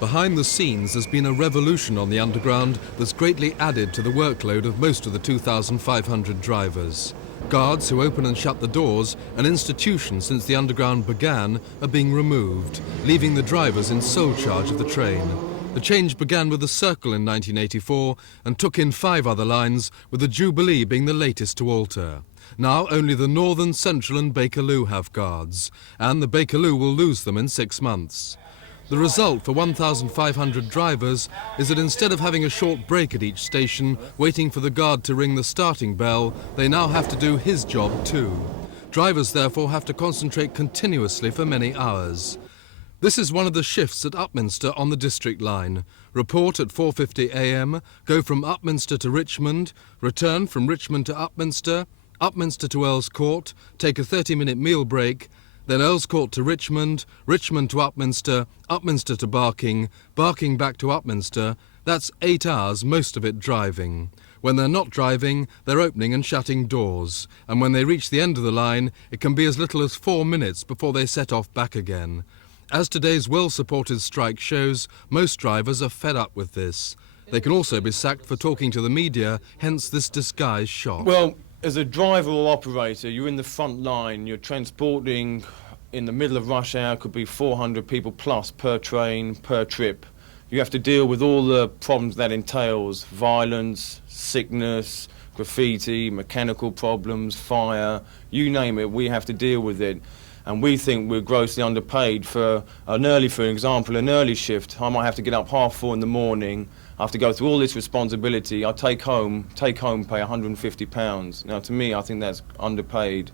Behind the scenes, there's been a revolution on the Underground that's greatly added to the workload of most of the 2,500 drivers. Guards who open and shut the doors, an institution since the Underground began, are being removed, leaving the drivers in sole charge of the train. The change began with the Circle in 1984 and took in 5 other lines, with the Jubilee being the latest to alter. Now only the Northern, Central and Bakerloo have guards, and the Bakerloo will lose them in 6 months. The result for 1,500 drivers is that instead of having a short break at each station, waiting for the guard to ring the starting bell, they now have to do his job too. Drivers therefore have to concentrate continuously for many hours. This is one of the shifts at Upminster on the District Line. Report at 4:50 a.m, go from Upminster to Richmond, return from Richmond to Upminster, Upminster to Earls Court, take a 30-minute meal break, then Earls Court to Richmond, Richmond to Upminster, Upminster to Barking, Barking back to Upminster. That's 8 hours, most of it driving. When they're not driving, they're opening and shutting doors. And when they reach the end of the line, it can be as little as 4 minutes before they set off back again. As today's well-supported strike shows, most drivers are fed up with this. They can also be sacked for talking to the media, hence this disguised shot. Well, as a driver or operator, you're in the front line, you're transporting in the middle of rush hour, could be 400 people plus per train, per trip. You have to deal with all the problems that entails: violence, sickness, graffiti, mechanical problems, fire, you name it, we have to deal with it. And we think we're grossly underpaid for example, an early shift. I might have to get up 4:30 in the morning. I have to go through all this responsibility. I take home pay £150. Now, to me, I think that's underpaid.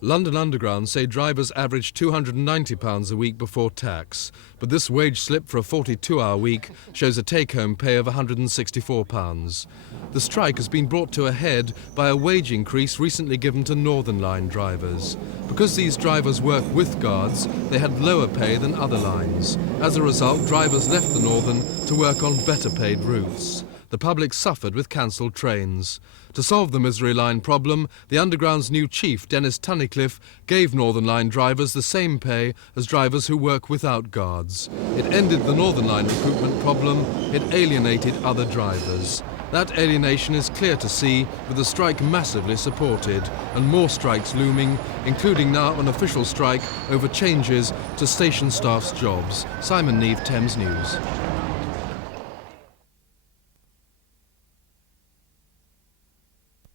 London Underground say drivers average £290 a week before tax, but this wage slip for a 42-hour week shows a take-home pay of £164. The strike has been brought to a head by a wage increase recently given to Northern Line drivers. Because these drivers work with guards, they had lower pay than other lines. As a result, drivers left the Northern to work on better paid routes. The public suffered with cancelled trains. To solve the Misery Line problem, the Underground's new chief, Dennis Tunnicliffe, gave Northern Line drivers the same pay as drivers who work without guards. It ended the Northern Line recruitment problem. It alienated other drivers. That alienation is clear to see, with the strike massively supported and more strikes looming, including now an official strike over changes to station staff's jobs. Simon Neve, Thames News.